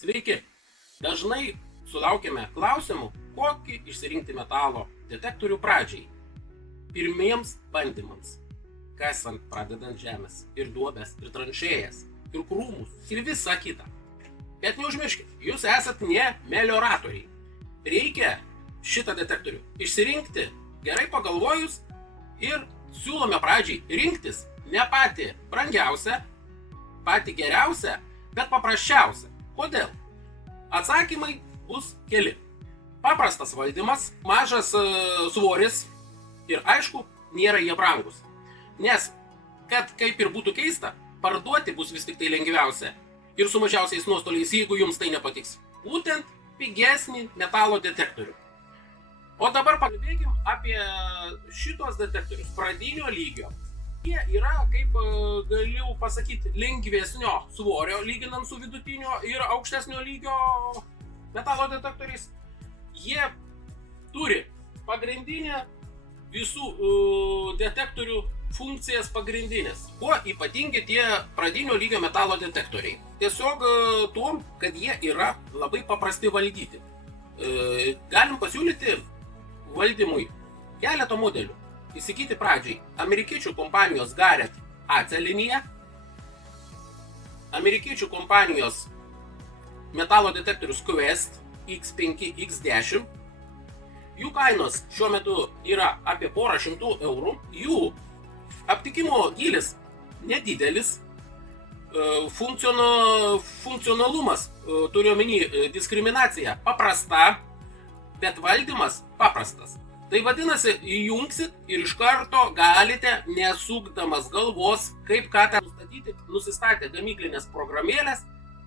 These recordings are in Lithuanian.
Sveiki! Dažnai sulaukiame klausimų, kokį išsirinkti metalo detektorių pradžiai. Pirmiems bandymams, kasant pradedant žemės ir duobes, ir tranšėjas, ir krūmus, ir visa kita. Bet neužmirškit, jūs esat ne melioratoriai. Reikia šitą detektorių išsirinkti gerai pagalvojus ir siūlome pradžiai rinktis ne patį brangiausią, patį geriausią, bet paprasčiausią. Kodėl? Atsakymai bus keli. Paprastas valdymas, mažas svoris ir aišku, nėra jie brangus. Nes, kad kaip ir būtų keista, parduoti bus vis tik tai lengviausia ir su mažiausiais nuostoliais, jeigu jums tai nepatiks. Būtent pigesnį metalo detektorių. O dabar pakalbėkim apie šitos detektorius pradinio lygio. Jie yra, kaip galiu pasakyti, lengvesnio svorio, lyginant su vidutinio ir aukštesnio lygio metalo detektoriais. Jie turi pagrindinę visų detektorių funkcijas pagrindinės. Kuo ypatingi tie pradinio lygio metalo detektoriai? Tiesiog tuom, kad jie yra labai paprasti valdyti. Galim pasiūlyti valdymui keletą modelių. Įsigyti pradžiai amerikiečių kompanijos Garrett AC liniją, amerikiečių kompanijos metalo detektorius Quest X5, X10. Jų kainos šiuo metu yra apie porą šimtų eurų. Jų aptikimo gylis nedidelis, funkcionalumas, turiu omeny diskriminacija paprasta, bet valdymas paprastas. Tai vadinasi, įjungsit ir iš karto galite, nesukdamas galvos, kaip ką ten nustatyti, nusistatę gamyklinės programėlės,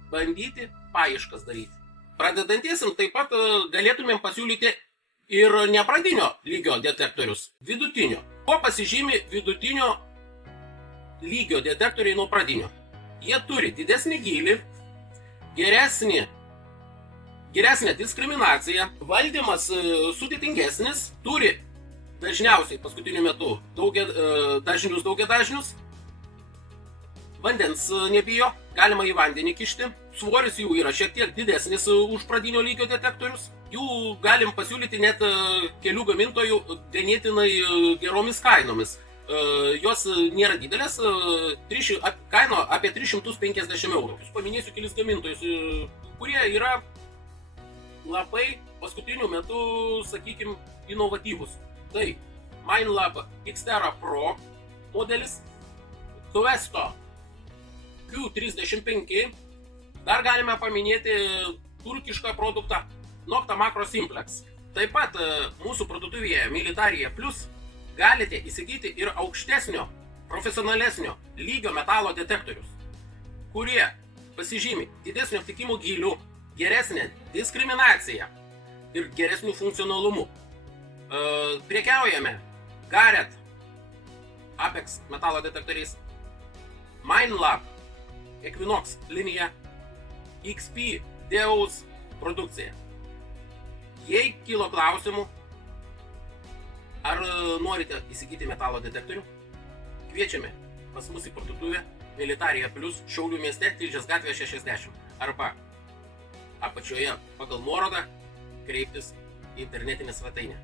bandyti paieškas daryti. Pradedantiesiems taip pat galėtumėm pasiūlyti ir ne pradinio lygio detektorius, vidutinio. Kuo pasižymi vidutinio lygio detektoriai nuo pradinio? Jie turi didesnį gylį, geresnė diskriminacija, valdymas sudėtingesnis, turi dažniausiai paskutiniu metu daugiadažnius, vandens nebijo, galima į vandenį kišti, svoris jų yra šiek tiek didesnis už pradinio lygio detektorius, jų galim pasiūlyti net kelių gamintojų ganėtinai geromis kainomis. Jos nėra didelės, kaino apie 350 eurų. Paminėsiu kelis gamintojus, kurie yra labai paskutiniu metu, sakykime, inovatyvus. Tai Minelab Xterra Pro modelis, Questo Q35, dar galime paminėti turkišką produktą Nokta Makro Simplex. Taip pat mūsų parduotuvėje Militarija Plus galite įsigyti ir aukštesnio, profesionalesnio lygio metalo detektorius, kurie pasižymi didesnio aptikimo gyliu, geresnė diskriminacija ir geresnių funkcionalumu. Prekiaujame Garrett Apex metalo detektoriais, Minelab Equinox linija, XP Deus produkcija. Jei kilo klausimų, ar norite įsigyti metalo detektorių, kviečiame pas mus į parduotuvę Militarija Plus Šiaulių mieste, Tilžės gatvė 60 arba apačioje pagal nuorodą kreiptis į internetinę svetainę.